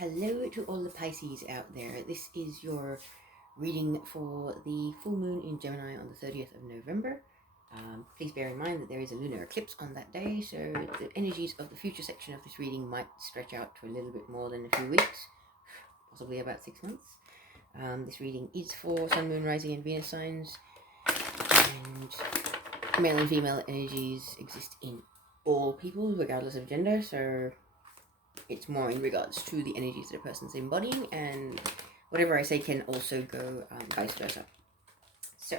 Hello to all the Pisces out there. This is your reading for the full moon in Gemini on the 30th of November. Please bear in mind that there is a lunar eclipse on that day, so the energies of the future section of this reading might stretch out to a little bit more than a few weeks, possibly about 6 months. This reading is for Sun, Moon, Rising, and Venus signs, and male and female energies exist in all people, regardless of gender, so it's more in regards to the energies that a person's embodying, and whatever I say can also go vice versa. So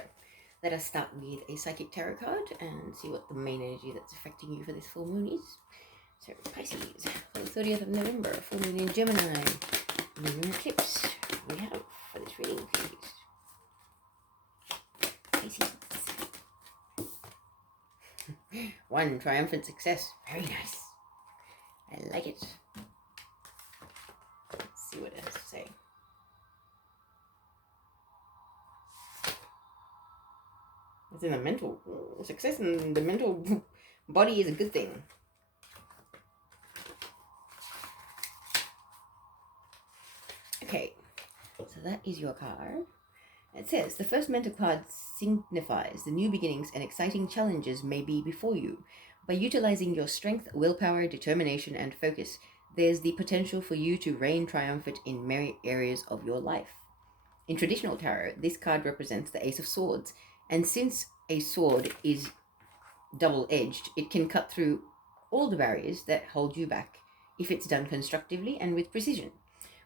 let us start with a psychic tarot card and see what the main energy that's affecting you for this full moon is. So Pisces, on the 30th of November, full moon in Gemini, lunar eclipse. What do we have for this reading, please? Pisces. 1, triumphant success. Very nice. I like it. Let's see what it has to say. It's in the mental. Success in the mental body is a good thing. Okay, so that is your card. It says, the first mental card signifies the new beginnings and exciting challenges may be before you. By utilizing your strength, willpower, determination, and focus, there's the potential for you to reign triumphant in many areas of your life. In traditional tarot, this card represents the Ace of Swords, and since a sword is double-edged, it can cut through all the barriers that hold you back if it's done constructively and with precision.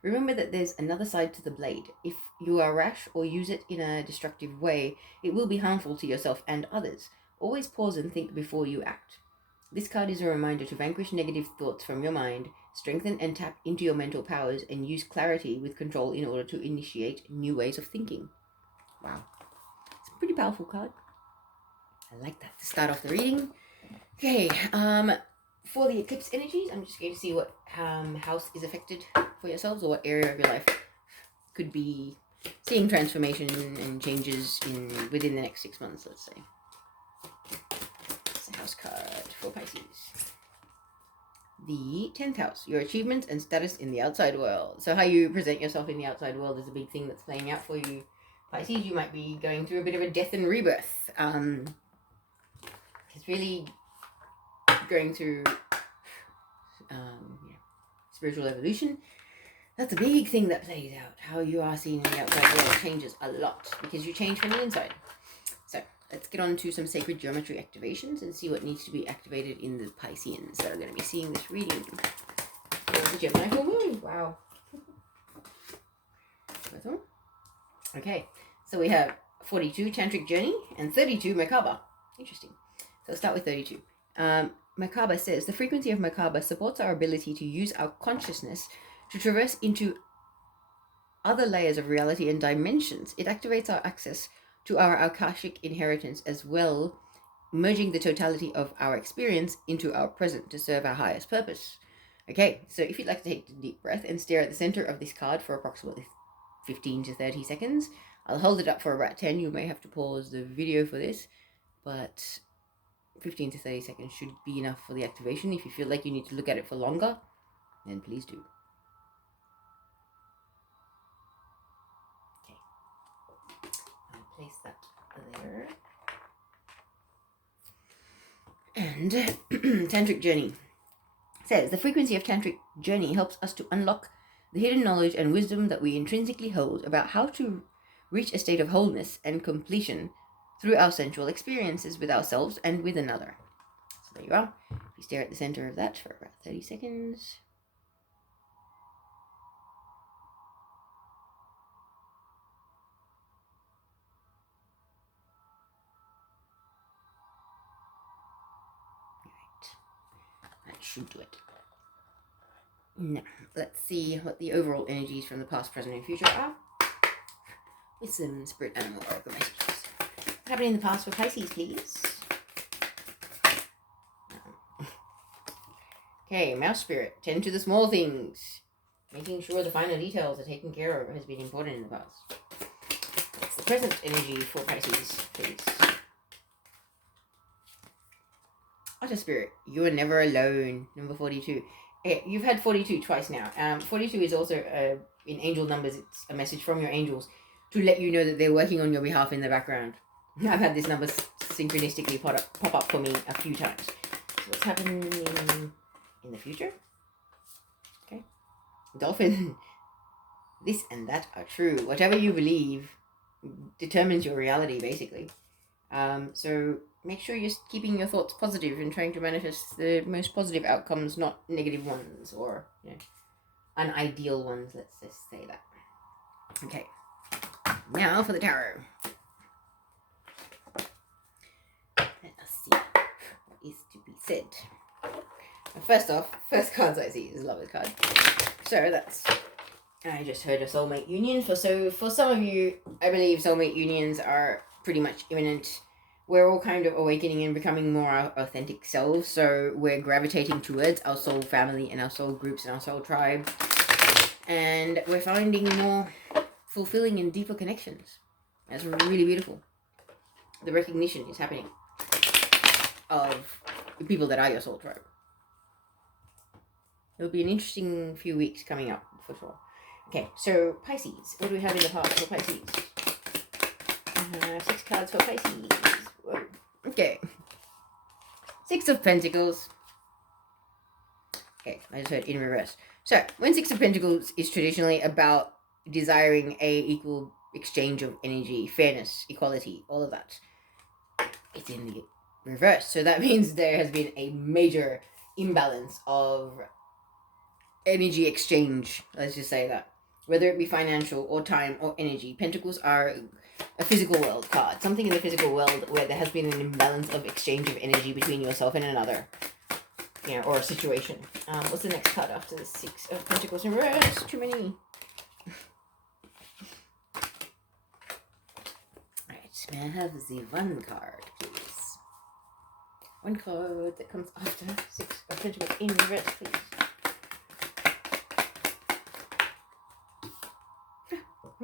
Remember that there's another side to the blade. If you are rash or use it in a destructive way, it will be harmful to yourself and others. Always pause and think before you act. This card is a reminder to vanquish negative thoughts from your mind, strengthen and tap into your mental powers, and use clarity with control in order to initiate new ways of thinking. Wow. It's a pretty powerful card. I like that to start off the reading. Okay, for the eclipse energies, I'm just going to see what house is affected for yourselves, or what area of your life could be seeing transformation and changes within the next 6 months, let's say. It's a house card for Pisces. The 10th house, your achievements and status in the outside world. So how you present yourself in the outside world is a big thing that's playing out for you, Pisces. You might be going through a bit of a death and rebirth. It's really going through spiritual evolution. That's a big thing that plays out. How you are seen in the outside world changes a lot because you change from the inside. So let's get on to some sacred geometry activations and see what needs to be activated in the Pisceans that are going to be seeing this reading for the Gemini full moon. Wow. Okay, so we have 42 Tantric Journey and 32 Merkaba. Interesting. So let's start with 32. Merkaba says, the frequency of Merkaba supports our ability to use our consciousness to traverse into other layers of reality and dimensions. It activates our access to our Akashic inheritance as well, merging the totality of our experience into our present to serve our highest purpose. Okay, so if you'd like to take a deep breath and stare at the center of this card for approximately 15 to 30 seconds, I'll hold it up for about 10. You may have to pause the video for this, but 15 to 30 seconds should be enough for the activation. If you feel like you need to look at it for longer, then please do. Okay, I'll place that there. And Tantric Journey says, the frequency of Tantric Journey helps us to unlock the hidden knowledge and wisdom that we intrinsically hold about how to reach a state of wholeness and completion through our sensual experiences with ourselves and with another. So there you are. If you stare at the center of that for about 30 seconds. Right. That should do it. Now, let's see what the overall energies from the past, present, and future are. With some spirit animal oracle messages. What happened in the past for Pisces, please? Okay, mouse spirit. Tend to the small things. Making sure the finer details are taken care of has been important in the past. What's the present energy for Pisces, please? Otter spirit. You are never alone. Number 42. Okay, you've had 42 twice now. 42 is also, in angel numbers, it's a message from your angels to let you know that they're working on your behalf in the background. I've had this number synchronistically pop up for me a few times. So what's happening in the future? Okay. Dolphin. This and that are true. Whatever you believe determines your reality, basically. So make sure you're keeping your thoughts positive and trying to manifest the most positive outcomes, not negative ones or unideal ones. Let's just say that. Okay. Now for the tarot. Let us see what is to be said. First off, first cards I see is Lover's card. So that's, I just heard a soulmate union. For some of you, I believe soulmate unions are pretty much imminent. We're all kind of awakening and becoming more our authentic selves. So we're gravitating towards our soul family and our soul groups and our soul tribes. And we're finding more fulfilling and deeper connections. That's really beautiful. The recognition is happening of the people that are your soul tribe. It'll be an interesting few weeks coming up for sure. Okay, so Pisces. What do we have in the past for Pisces? 6 cards for Pisces. Whoa. Okay. 6 of Pentacles. Okay, I just heard in reverse. So, when 6 of Pentacles is traditionally about desiring a equal exchange of energy, fairness, equality, all of that, it's in the reverse. So that means there has been a major imbalance of energy exchange. Let's just say that. Whether it be financial or time or energy, Pentacles are a physical world card. Something in the physical world where there has been an imbalance of exchange of energy between yourself and another. Or a situation. What's the next card after the 6 of Pentacles in reverse? Too many. Alright, may I have the 1 card, please? 1 card that comes after 6 of Pentacles in reverse, please.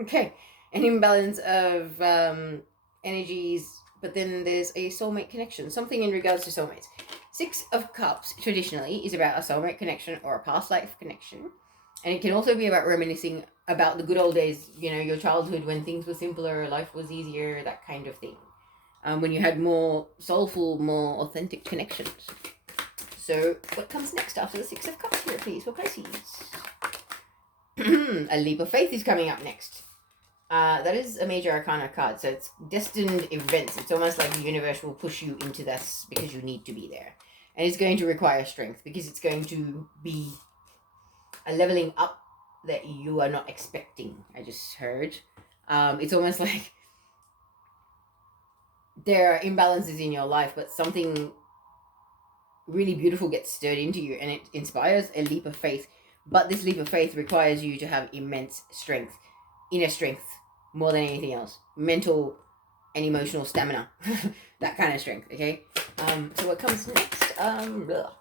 Okay, an imbalance of energies, but then there's a soulmate connection. Something in regards to soulmates. 6 of Cups traditionally is about a soulmate connection or a past life connection. And it can also be about reminiscing about the good old days, your childhood when things were simpler, life was easier, that kind of thing. When you had more soulful, more authentic connections. So what comes next after the 6 of Cups here, please, for Pisces? A leap of faith is coming up next. That is a major arcana card, so it's destined events. It's almost like the universe will push you into this because you need to be there. And it's going to require strength because it's going to be a leveling up that you are not expecting, I just heard. It's almost like there are imbalances in your life, but something really beautiful gets stirred into you and it inspires a leap of faith. But this leap of faith requires you to have immense strength, inner strength, more than anything else. Mental and emotional stamina. That kind of strength, okay? So what comes next? The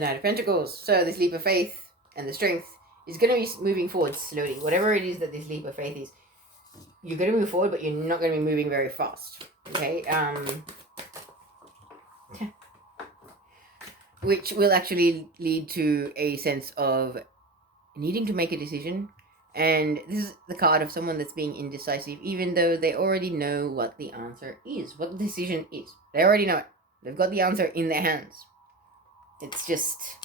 Knight of Pentacles. So this leap of faith and the strength is going to be moving forward slowly. Whatever it is that this leap of faith is, you're going to move forward, but you're not going to be moving very fast, okay? Which will actually lead to a sense of needing to make a decision. And this is the card of someone that's being indecisive, even though they already know what the answer is, what the decision is. They already know it. They've got the answer in their hands. It's just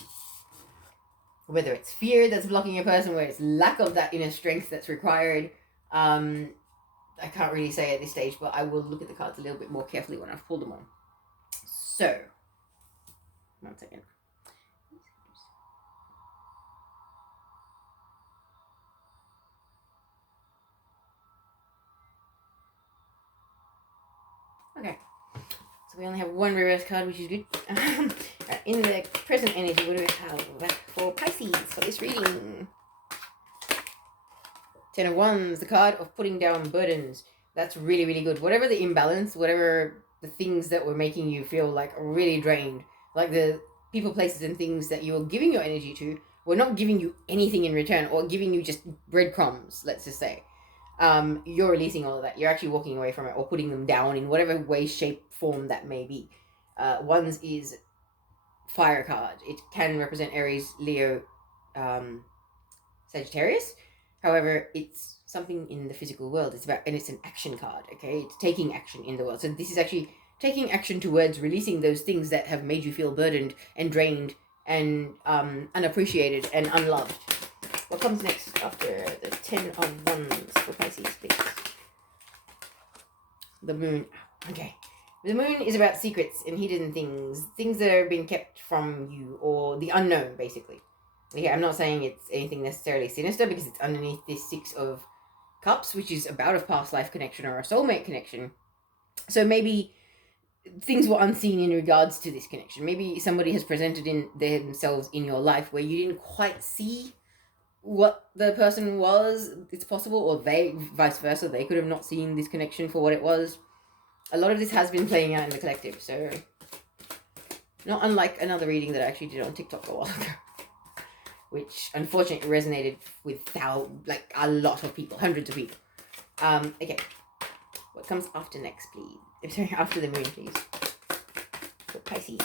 whether it's fear that's blocking a person, whether it's lack of that inner strength that's required. I can't really say at this stage, but I will look at the cards a little bit more carefully when I've pulled them on. So, 1 second. Okay, so we only have 1 reverse card, which is good. In the present energy, what do we have for Pisces for this reading? 10 of Wands, the card of putting down burdens. That's really, really good. Whatever the imbalance, whatever the things that were making you feel like really drained, like the people, places, and things that you were giving your energy to were not giving you anything in return or giving you just breadcrumbs, let's just say. You're releasing all of that. You're actually walking away from it or putting them down in whatever way, shape, form that may be. One's is fire card. It can represent Aries, Leo, Sagittarius. However, it's something in the physical world. And it's an action card. Okay, it's taking action in the world. So this is actually taking action towards releasing those things that have made you feel burdened and drained and unappreciated and unloved. What comes next after the 10 of Wands for Pisces, please? The Moon. Okay. The Moon is about secrets and hidden things. Things that are being kept from you, or the unknown, basically. Okay, I'm not saying it's anything necessarily sinister, because it's underneath this 6 of Cups, which is about a past life connection or a soulmate connection. So maybe things were unseen in regards to this connection. Maybe somebody has presented themselves in your life where you didn't quite see what the person was. It's possible, or they, vice versa, they could have not seen this connection for what it was. A lot of this has been playing out in the collective, so not unlike another reading that I actually did on TikTok a while ago, which unfortunately resonated with a lot of people, hundreds of people. Okay, what comes after next, please? Sorry, after the Moon, please. For Pisces.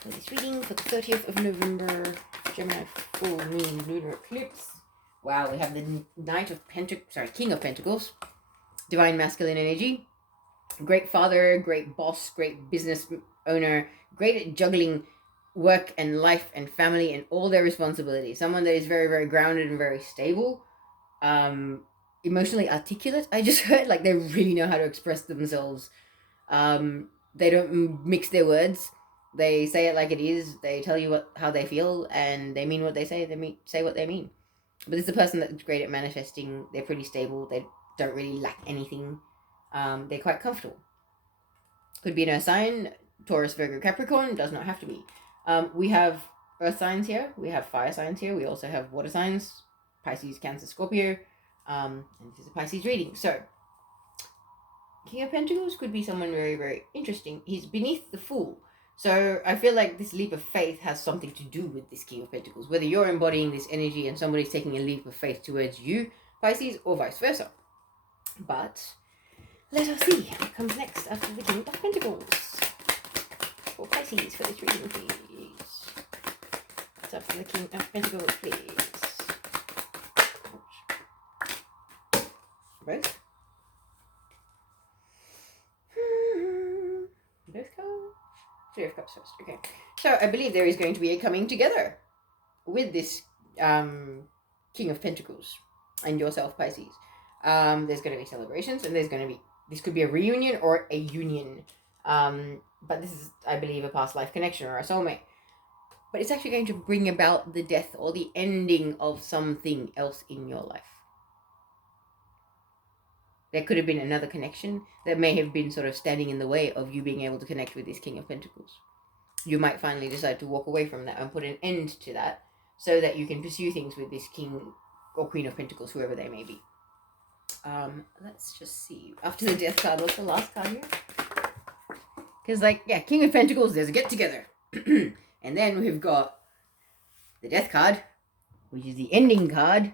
For this reading for the 30th of November, Gemini full moon lunar eclipse. Wow, we have the King of Pentacles, divine masculine energy, great father, great boss, great business owner, great at juggling work and life and family and all their responsibilities. Someone that is very, very grounded and very stable, emotionally articulate. I just heard, like, they really know how to express themselves. They don't mix their words. They say it like it is. They tell you how they feel, and they mean what they say. They say what they mean. But it's a person that's great at manifesting. They're pretty stable. They don't really lack anything. They're quite comfortable. Could be an earth sign, Taurus, Virgo, Capricorn. Does not have to be. We have earth signs here. We have fire signs here. We also have water signs, Pisces, Cancer, Scorpio. And this is a Pisces reading. So, King of Pentacles could be someone very, very interesting. He's beneath the Fool. So I feel like this leap of faith has something to do with this King of Pentacles. Whether you're embodying this energy and somebody's taking a leap of faith towards you, Pisces, or vice versa. But let us see what comes next after the King of Pentacles. For Pisces for this reading, please. What's after the King of Pentacles, please? Both? Both cards? 3 of Cups first. Okay. So I believe there is going to be a coming together with this King of Pentacles and yourself, Pisces. There's going to be celebrations, and this could be a reunion or a union. But this is, I believe, a past life connection or a soulmate. But it's actually going to bring about the death or the ending of something else in your life. There could have been another connection that may have been sort of standing in the way of you being able to connect with this King of Pentacles. You might finally decide to walk away from that and put an end to that so that you can pursue things with this King or Queen of Pentacles, whoever they may be. Let's just see. After the Death card, what's the last card here? Because, King of Pentacles, there's a get-together. And then we've got the Death card, which is the ending card,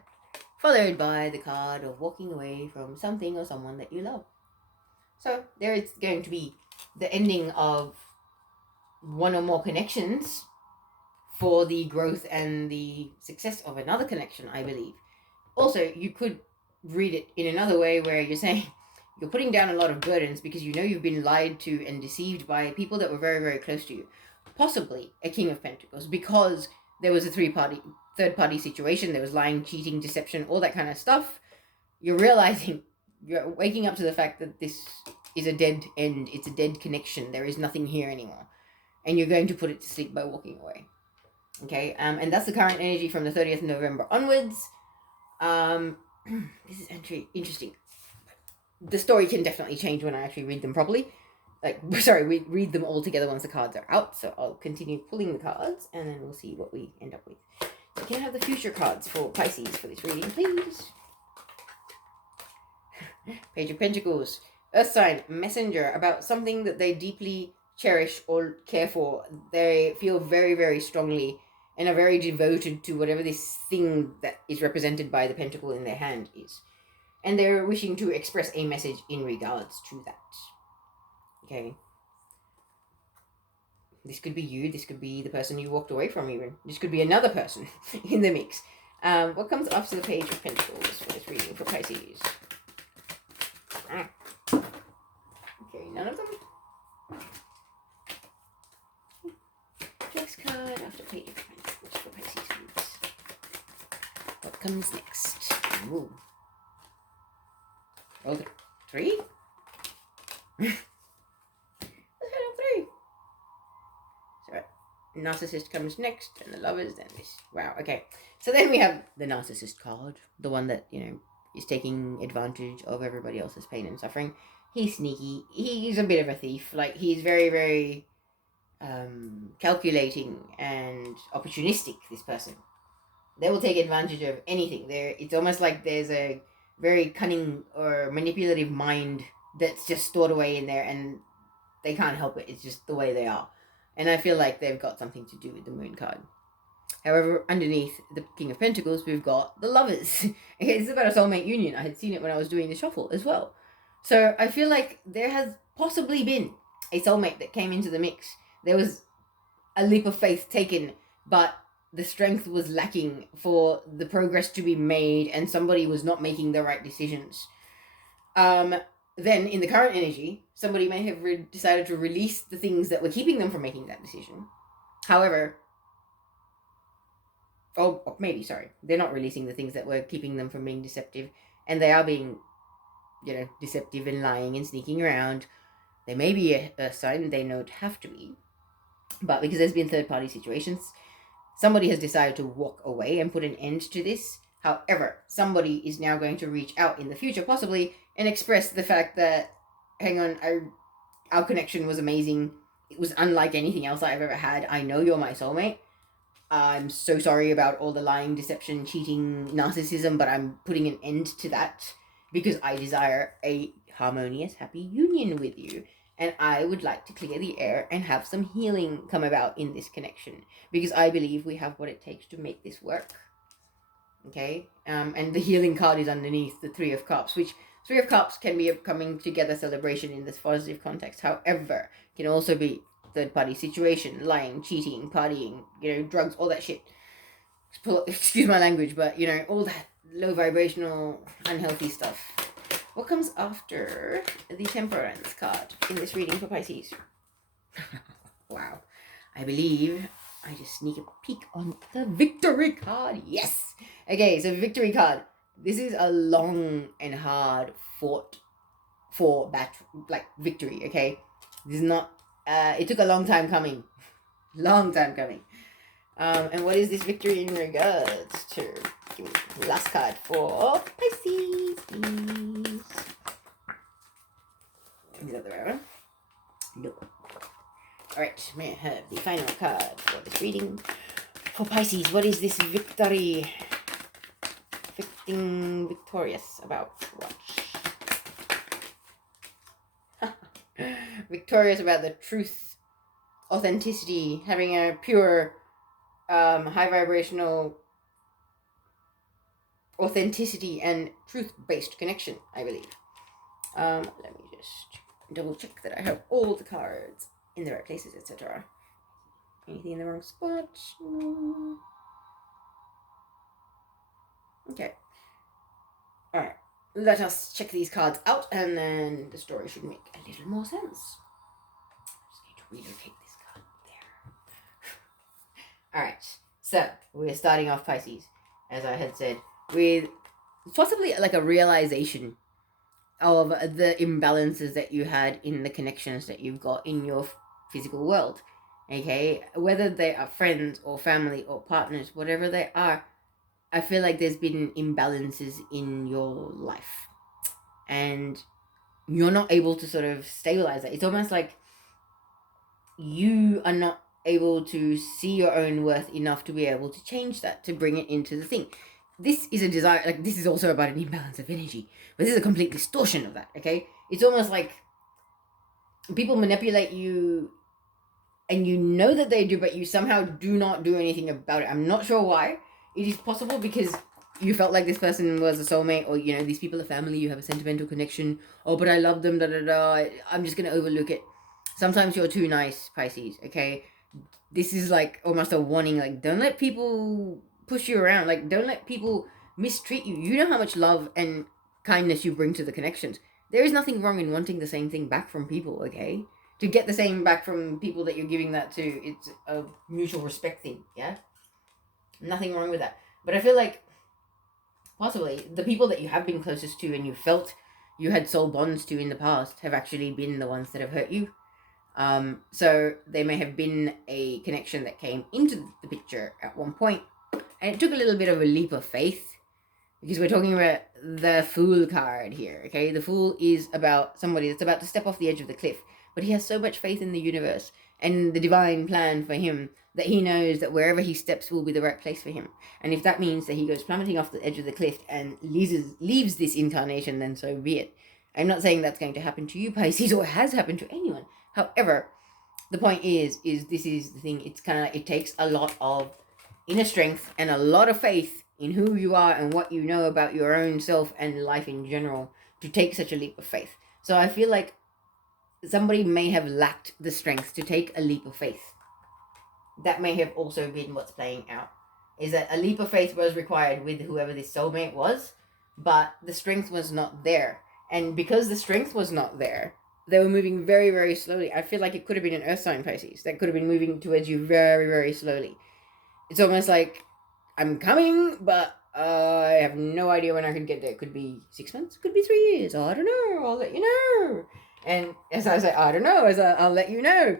followed by the card of walking away from something or someone that you love. So there is going to be the ending of one or more connections for the growth and the success of another connection, I believe. Also, you could read it in another way where you're saying you're putting down a lot of burdens because you know you've been lied to and deceived by people that were very, very close to you. Possibly a King of Pentacles, because there was a third-party situation. There was lying, cheating, deception, all that kind of stuff. You're realizing, you're waking up to the fact that this is a dead end. It's a dead connection. There is nothing here anymore. And you're going to put it to sleep by walking away. Okay, and that's the current energy from the 30th of November onwards. This is actually interesting. The story can definitely change when I actually read them properly. We read them all together once the cards are out. So I'll continue pulling the cards, and then we'll see what we end up with. So can I have the future cards for Pisces for this reading, please? Page of Pentacles. Earth sign, messenger, about something that they deeply cherish or care for. They feel very, very strongly and are very devoted to whatever this thing that is represented by the pentacle in their hand is. And they're wishing to express a message in regards to that. Okay. This could be you. This could be the person you walked away from even. This could be another person in the mix. What comes after the Page of Pentacles for this reading for Pisces? Okay, none of them. Next card after Page of Pentacles for Pisces, please. What comes next? Ooh. Roll the 3? So, narcissist comes next, and the lovers, then this. Wow, okay. So then we have the narcissist card, the one that, is taking advantage of everybody else's pain and suffering. He's sneaky. He's a bit of a thief. Like, he's very, very calculating and opportunistic, this person. They will take advantage of anything. It's almost like there's a very cunning or manipulative mind that's just stored away in there, and they can't help it. It's just the way they are. And I feel like they've got something to do with the Moon card. However, underneath the King of Pentacles, we've got the lovers. It's about a soulmate union. I had seen it when I was doing the shuffle as well. So I feel like there has possibly been a soulmate that came into the mix. There was a leap of faith taken, but the strength was lacking for the progress to be made, and somebody was not making the right decisions. Then, in the current energy, somebody may have decided to release the things that were keeping them from making that decision. However, they're not releasing the things that were keeping them from being deceptive, and they are being, deceptive and lying and sneaking around. They may be a sign, they don't have to be, but because there's been third-party situations, somebody has decided to walk away and put an end to this. However, somebody is now going to reach out in the future, possibly, and express the fact that, hang on, our connection was amazing. It was unlike anything else I've ever had. I know you're my soulmate. I'm so sorry about all the lying, deception, cheating, narcissism, but I'm putting an end to that because I desire a harmonious, happy union with you. And I would like to clear the air and have some healing come about in this connection, because I believe we have what it takes to make this work. Okay? And the healing card is underneath the Three of Cups, which Three of Cups can be a coming together celebration in this positive context. However, it can also be third-party situation, lying, cheating, partying, drugs, all that shit. Excuse my language, but, all that low vibrational, unhealthy stuff. What comes after the Temperance card in this reading for Pisces? Wow. I believe I just sneak a peek on the Victory card. Yes! Okay, so Victory card. This is a long and hard fought for victory, okay? This is not... it took a long time coming. Long time coming. And what is this victory in regards to? Give me the last card for Pisces, please. Is that the right one? No. Alright, may I have the final card for this reading for Pisces? What is this victory? Victorious about what? Victorious about the truth, authenticity, having a pure, high vibrational authenticity and truth-based connection, I believe. Let me just double check that I have all the cards in the right places, etc. Anything in the wrong spot? No. Okay. Alright. Let us check these cards out, and then the story should make a little more sense. I'm just going to relocate this card there. Alright. So, we're starting off Pisces, as I had said, with possibly like a realization of the imbalances that you had in the connections that you've got in your physical world. Okay? Whether they are friends or family or partners, whatever they are, I feel like there's been imbalances in your life. And you're not able to sort of stabilize that. It's almost like you are not able to see your own worth enough to be able to change that, to bring it into the thing. This is a desire, like, this is also about an imbalance of energy, but this is a complete distortion of that, okay? It's almost like people manipulate you, and you know that they do, but you somehow do not do anything about it. I'm not sure why. It is possible because you felt like this person was a soulmate, or, these people are family, you have a sentimental connection. Oh, but I love them, da-da-da. I'm just going to overlook it. Sometimes you're too nice, Pisces, okay? This is like almost a warning, like, don't let people push you around. Like, don't let people mistreat you. You know how much love and kindness you bring to the connections. There is nothing wrong in wanting the same thing back from people, okay? To get the same back from people that you're giving that to, it's a mutual respect thing, yeah? Nothing wrong with that. But I feel like possibly the people that you have been closest to and you felt you had soul bonds to in the past have actually been the ones that have hurt you. So there may have been a connection that came into the picture at one point, and it took a little bit of a leap of faith, because we're talking about the Fool card here, okay? The Fool is about somebody that's about to step off the edge of the cliff, but he has so much faith in the universe and the divine plan for him that he knows that wherever he steps will be the right place for him. And if that means that he goes plummeting off the edge of the cliff and leaves this incarnation, then so be it. I'm not saying that's going to happen to you, Pisces, or has happened to anyone. However, the point is this is the thing. It's kind of, it takes a lot of inner strength and a lot of faith in who you are and what you know about your own self and life in general to take such a leap of faith. So I feel like somebody may have lacked the strength to take a leap of faith. That may have also been what's playing out. Is that a leap of faith was required with whoever this soulmate was, but the strength was not there. And because the strength was not there, they were moving very, very slowly. I feel like it could have been an earth sign, Pisces, that could have been moving towards you very, very slowly. It's almost like, I'm coming, but I have no idea when I can get there. It could be 6 months, could be 3 years. I don't know. I'll let you know. And as I say, I don't know, I'll let you know.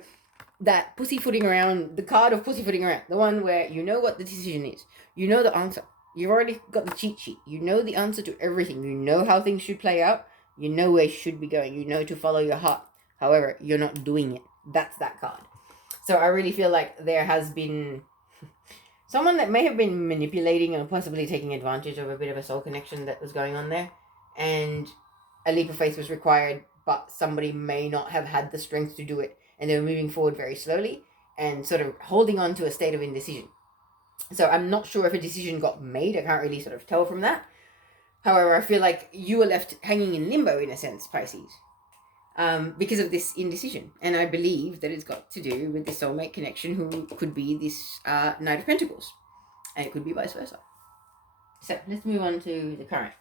That pussyfooting around, the card of pussyfooting around, the one where you know what the decision is. You know the answer. You've already got the cheat sheet. You know the answer to everything. You know how things should play out. You know where you should be going. You know to follow your heart. However, you're not doing it. That's that card. So I really feel like there has been someone that may have been manipulating or possibly taking advantage of a bit of a soul connection that was going on there. And a leap of faith was required, but somebody may not have had the strength to do it. And they were moving forward very slowly and sort of holding on to a state of indecision. So I'm not sure if a decision got made. I can't really sort of tell from that. However, I feel like you were left hanging in limbo in a sense, Pisces, because of this indecision. And I believe that it's got to do with the soulmate connection, who could be this Knight of Pentacles. And it could be vice versa. So let's move on to the current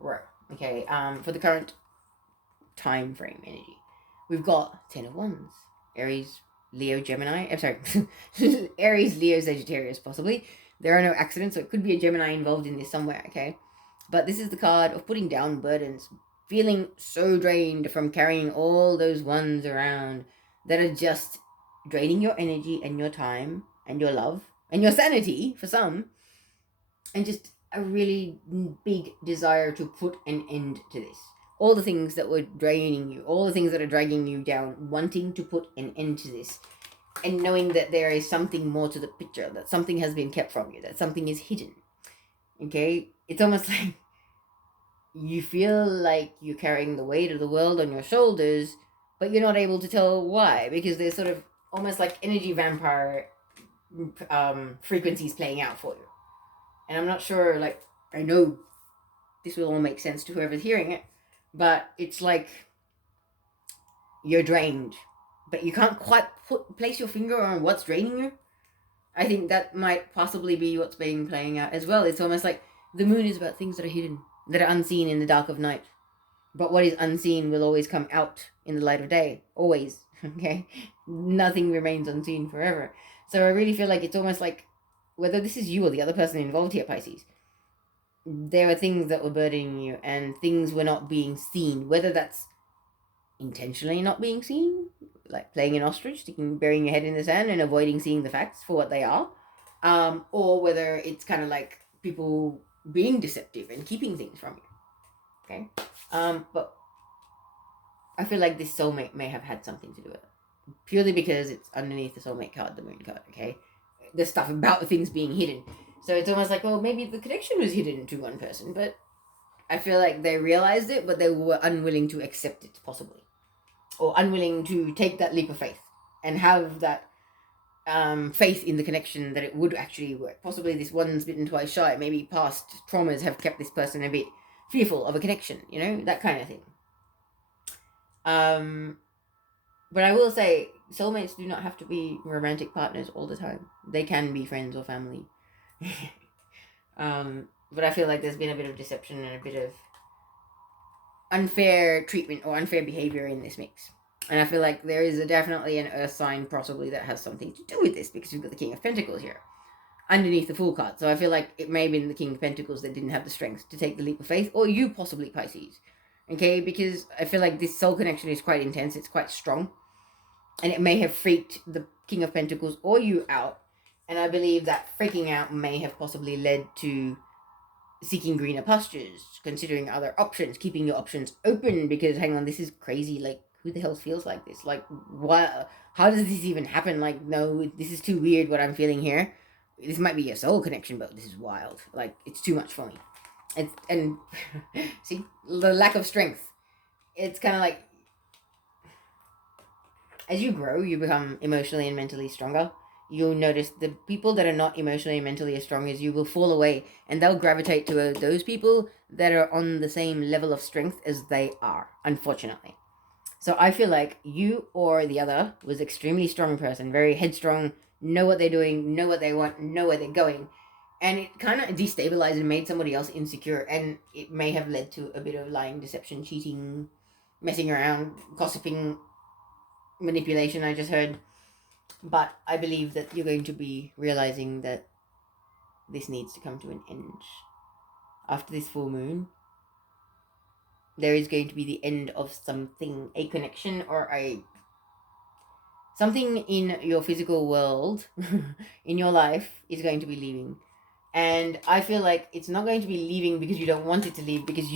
row. Okay, for the current time frame energy, we've got 10 of Wands. Aries, Leo, Gemini. I'm sorry. Aries, Leo, Sagittarius, possibly. There are no accidents, so it could be a Gemini involved in this somewhere, okay? But this is the card of putting down burdens, feeling so drained from carrying all those ones around that are just draining your energy and your time and your love and your sanity for some, and just a really big desire to put an end to this. All the things that were draining you, all the things that are dragging you down, wanting to put an end to this, and knowing that there is something more to the picture, that something has been kept from you, that something is hidden. Okay? It's almost like you feel like you're carrying the weight of the world on your shoulders, but you're not able to tell why, because there's sort of almost like energy vampire frequencies playing out for you. And I'm not sure, like, I know this will all make sense to whoever's hearing it, but it's like you're drained, but you can't quite place your finger on what's draining you. I think that might possibly be what's playing out as well. It's almost like the moon is about things that are hidden, that are unseen in the dark of night. But what is unseen will always come out in the light of day. Always. Okay? Nothing remains unseen forever. So I really feel like it's almost like, whether this is you or the other person involved here, Pisces, there are things that were burdening you and things were not being seen, whether that's intentionally not being seen, like playing an ostrich, burying your head in the sand and avoiding seeing the facts for what they are, or whether it's kind of like people being deceptive and keeping things from you. Okay? But I feel like this soulmate may have had something to do with it, purely because it's underneath the soulmate card, the moon card, okay? The stuff about the things being hidden. So it's almost like, well, maybe the connection was hidden to one person, but I feel like they realized it, but they were unwilling to accept it, possibly. Or unwilling to take that leap of faith and have that faith in the connection that it would actually work. Possibly this one's bitten twice shy. Maybe past traumas have kept this person a bit fearful of a connection, you know, that kind of thing. But I will say, soulmates do not have to be romantic partners all the time. They can be friends or family. But I feel like there's been a bit of deception and a bit of unfair treatment or unfair behavior in this mix. And I feel like there is definitely an earth sign possibly that has something to do with this, because you've got the King of Pentacles here underneath the Fool card. So I feel like it may have been the King of Pentacles that didn't have the strength to take the leap of faith, or you possibly, Pisces. Okay, because I feel like this soul connection is quite intense, it's quite strong, and it may have freaked the King of Pentacles or you out. And I believe that freaking out may have possibly led to seeking greener pastures, considering other options, keeping your options open, because hang on, this is crazy. Like, who the hell feels like this? Like, what? How does this even happen? Like, no, this is too weird what I'm feeling here. This might be a soul connection, but this is wild. Like, it's too much for me. And see, the lack of strength. It's kind of like, as you grow, you become emotionally and mentally stronger. You'll notice the people that are not emotionally and mentally as strong as you will fall away, and they'll gravitate to those people that are on the same level of strength as they are, unfortunately. So I feel like you or the other was extremely strong person, very headstrong, know what they're doing, know what they want, know where they're going. And it kind of destabilized and made somebody else insecure, and it may have led to a bit of lying, deception, cheating, messing around, gossiping, manipulation, I just heard. But I believe that you're going to be realizing that this needs to come to an end. After this full moon, there is going to be the end of something, a connection or a something in your physical world, in your life, is going to be leaving. And I feel like it's not going to be leaving because you don't want it to leave, because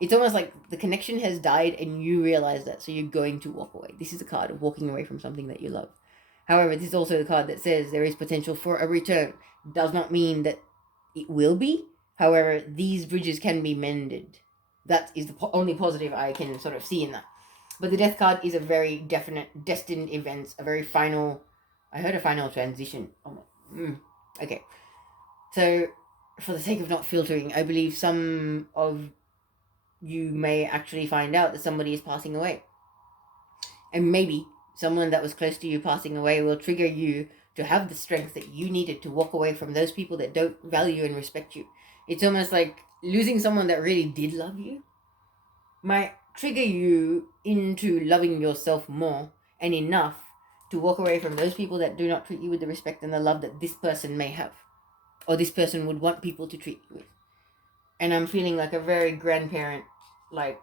it's almost like the connection has died and you realize that, so you're going to walk away. This is a card of walking away from something that you love. However, this is also the card that says there is potential for a return. Does not mean that it will be. However, these bridges can be mended. That is the only positive I can sort of see in that. But the Death card is a very definite, destined events, a very final. I heard a final transition. Okay. So, for the sake of not filtering, I believe some of you may actually find out that somebody is passing away. And maybe someone that was close to you passing away will trigger you to have the strength that you needed to walk away from those people that don't value and respect you. It's almost like losing someone that really did love you might trigger you into loving yourself more and enough to walk away from those people that do not treat you with the respect and the love that this person may have, or this person would want people to treat you with. And I'm feeling like a very grandparent like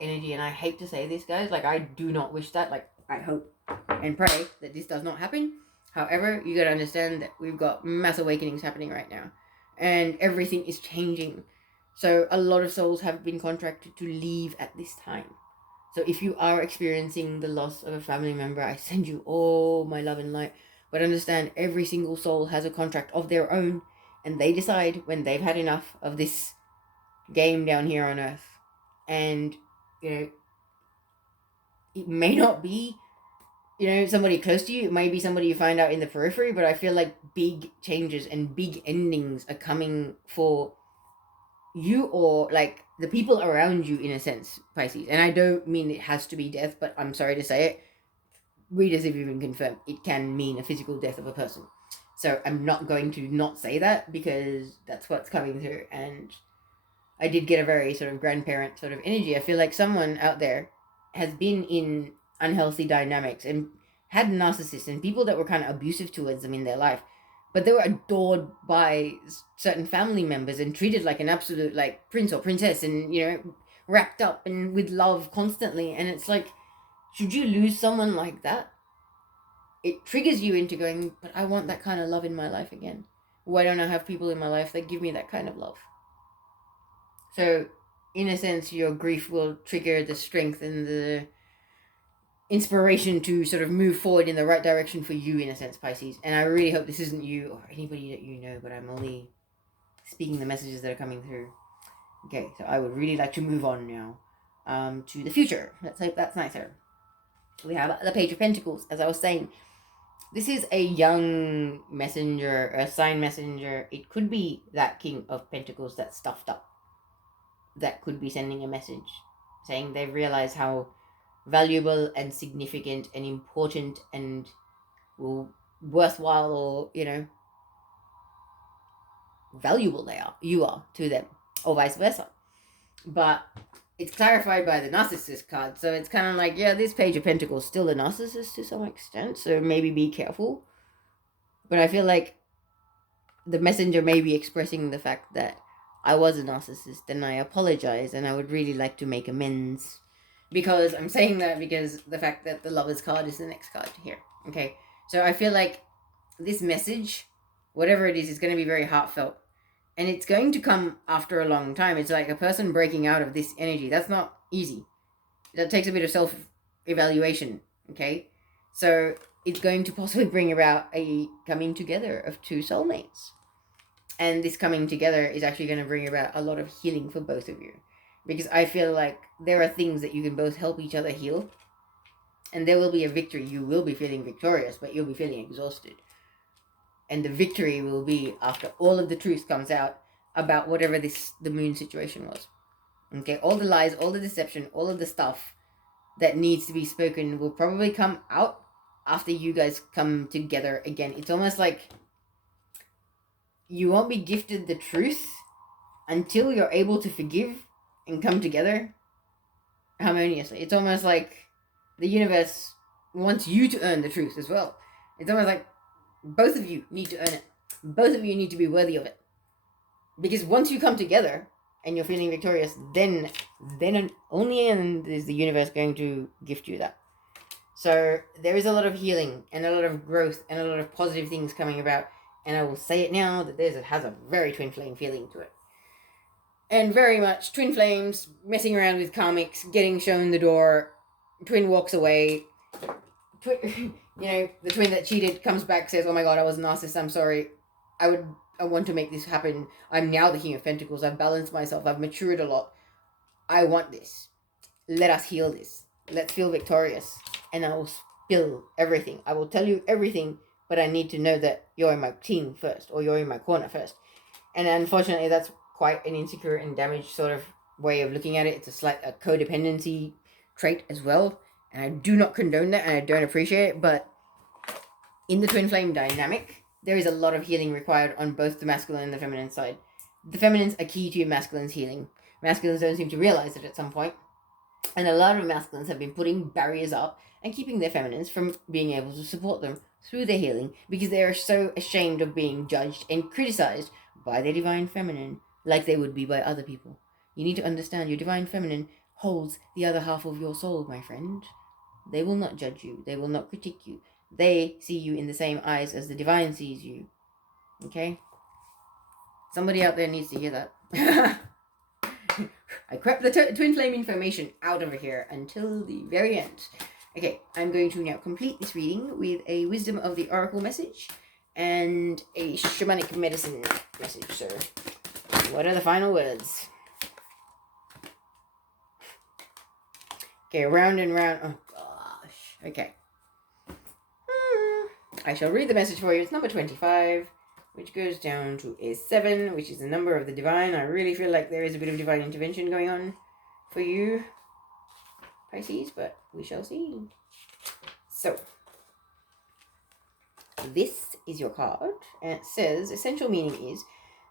energy, and I hate to say this, guys, like I do not wish that. Like, I hope and pray that this does not happen. However, you gotta understand that we've got mass awakenings happening right now, and everything is changing. So a lot of souls have been contracted to leave at this time. So if you are experiencing the loss of a family member, I send you all my love and light. But understand, every single soul has a contract of their own, and they decide when they've had enough of this game down here on Earth. And, you know, it may not be, somebody close to you. It may be somebody you find out in the periphery, but I feel like big changes and big endings are coming for you, or like the people around you, in a sense, Pisces. And I don't mean it has to be death, but I'm sorry to say it, readers have even confirmed it can mean a physical death of a person. So I'm not going to not say that, because that's what's coming through. And I did get a very sort of grandparent sort of energy. I feel like someone out there has been in unhealthy dynamics and had narcissists and people that were kind of abusive towards them in their life, but they were adored by certain family members and treated like an absolute like prince or princess, and wrapped up and with love constantly. And it's like, should you lose someone like that, it triggers you into going, but I want that kind of love in my life again. Why don't I have people in my life that give me that kind of love? So, in a sense, your grief will trigger the strength and the inspiration to sort of move forward in the right direction for you, in a sense, Pisces. And I really hope this isn't you or anybody that you know, but I'm only speaking the messages that are coming through. Okay, so I would really like to move on now to the future. Let's hope that's nicer. We have the Page of Pentacles, as I was saying. This is a young messenger, a sign messenger. It could be that King of Pentacles that's stuffed up, that could be sending a message saying they've realized how valuable and significant and important and worthwhile, or valuable you are to them, or vice versa. But it's clarified by the narcissist card, so it's kind of like, yeah, this Page of Pentacles still a narcissist to some extent, so maybe be careful. But I feel like the messenger may be expressing the fact that I was a narcissist and I apologize and I would really like to make amends. Because I'm saying that because the fact that the Lovers card is the next card here. Okay, so I feel like this message, whatever it is going to be very heartfelt. And it's going to come after a long time. It's like a person breaking out of this energy. That's not easy. That takes a bit of self-evaluation, okay? So it's going to possibly bring about a coming together of two soulmates. And this coming together is actually going to bring about a lot of healing for both of you. Because I feel like there are things that you can both help each other heal. And there will be a victory. You will be feeling victorious, but you'll be feeling exhausted. And the victory will be after all of the truth comes out about whatever the moon situation was. Okay, all the lies, all the deception, all of the stuff that needs to be spoken will probably come out after you guys come together again. It's almost like you won't be gifted the truth until you're able to forgive and come together harmoniously. It's almost like the universe wants you to earn the truth as well. It's almost like both of you need to earn it. Both of you need to be worthy of it. Because once you come together and you're feeling victorious, then only and is the universe going to gift you that. So there is a lot of healing and a lot of growth and a lot of positive things coming about. And I will say it now that it has a very twin flame feeling to it. And very much twin flames, messing around with karmics, getting shown the door, twin walks away. The twin that cheated comes back, says, oh my god, I was a narcissist, I'm sorry. I want to make this happen. I'm now the King of Pentacles. I've balanced myself. I've matured a lot. I want this. Let us heal this. Let's feel victorious. And I will spill everything. I will tell you everything, but I need to know that you're in my team first, or you're in my corner first. And unfortunately, that's quite an insecure and damaged sort of way of looking at it. It's a slight codependency trait as well. And I do not condone that, and I don't appreciate it, but in the twin flame dynamic, there is a lot of healing required on both the masculine and the feminine side. The feminines are key to masculine's healing. Masculines don't seem to realize it at some point. And a lot of masculines have been putting barriers up and keeping their feminines from being able to support them through their healing because they are so ashamed of being judged and criticized by their divine feminine like they would be by other people. You need to understand your divine feminine holds the other half of your soul, my friend. They will not judge you. They will not critique you. They see you in the same eyes as the divine sees you. Okay? Somebody out there needs to hear that. I crept the twin flame information out over here until the very end. Okay, I'm going to now complete this reading with a Wisdom of the Oracle message and a Shamanic Medicine message. So, what are the final words? Okay, round and round. Oh, gosh. Okay. I shall read the message for you. It's number 25, which goes down to a 7, which is the number of the divine. I really feel like there is a bit of divine intervention going on for you, Pisces, but we shall see. So, this is your card, and it says, essential meaning is,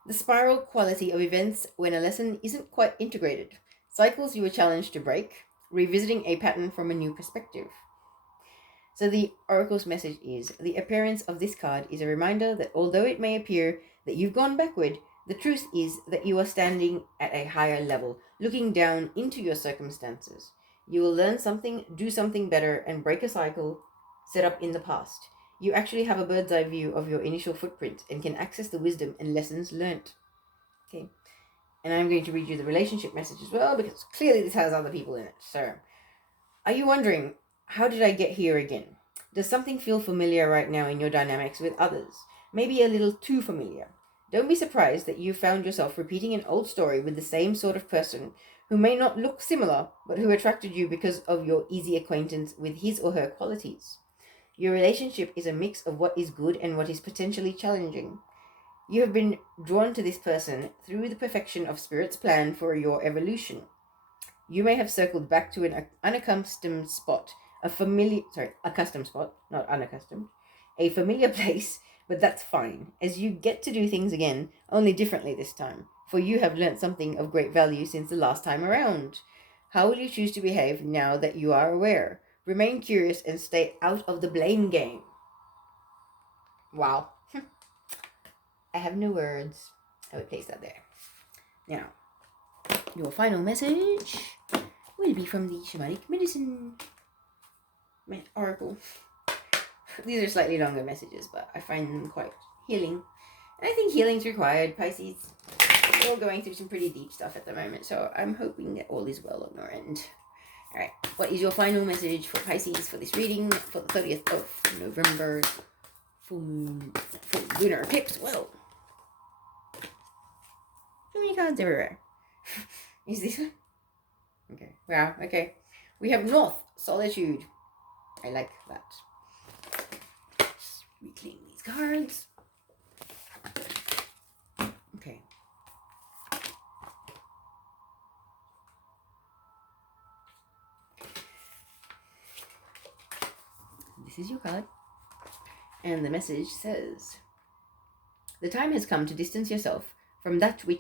the spiral quality of events when a lesson isn't quite integrated. Cycles you are challenged to break, revisiting a pattern from a new perspective. So the Oracle's message is, the appearance of this card is a reminder that although it may appear that you've gone backward, the truth is that you are standing at a higher level, looking down into your circumstances. You will learn something, do something better, and break a cycle set up in the past. You actually have a bird's eye view of your initial footprint and can access the wisdom and lessons learnt. Okay. And I'm going to read you the relationship message as well, because clearly this has other people in it. So, are you wondering, how did I get here again? Does something feel familiar right now in your dynamics with others? Maybe a little too familiar. Don't be surprised that you found yourself repeating an old story with the same sort of person who may not look similar, but who attracted you because of your easy acquaintance with his or her qualities. Your relationship is a mix of what is good and what is potentially challenging. You have been drawn to this person through the perfection of Spirit's plan for your evolution. You may have circled back to an unaccustomed spot, accustomed spot, not unaccustomed, a familiar place, but that's fine, as you get to do things again, only differently this time, for you have learnt something of great value since the last time around. How will you choose to behave now that you are aware? Remain curious and stay out of the blame game. Wow. I have no words. I would place that there. Now, your final message will be from the Shamanic Medicine Oracle. These are slightly longer messages, but I find them quite healing. And I think healing's required, Pisces. We're all going through some pretty deep stuff at the moment, so I'm hoping that all is well on your end. Alright, what is your final message for Pisces for this reading for the 30th of November? Full lunar eclipse. Whoa. So many cards everywhere. Is this one? Okay. Wow. Okay. We have North Solitude. I like that. Just reclaim these cards. Okay. This is your card. And the message says, the time has come to distance yourself from that which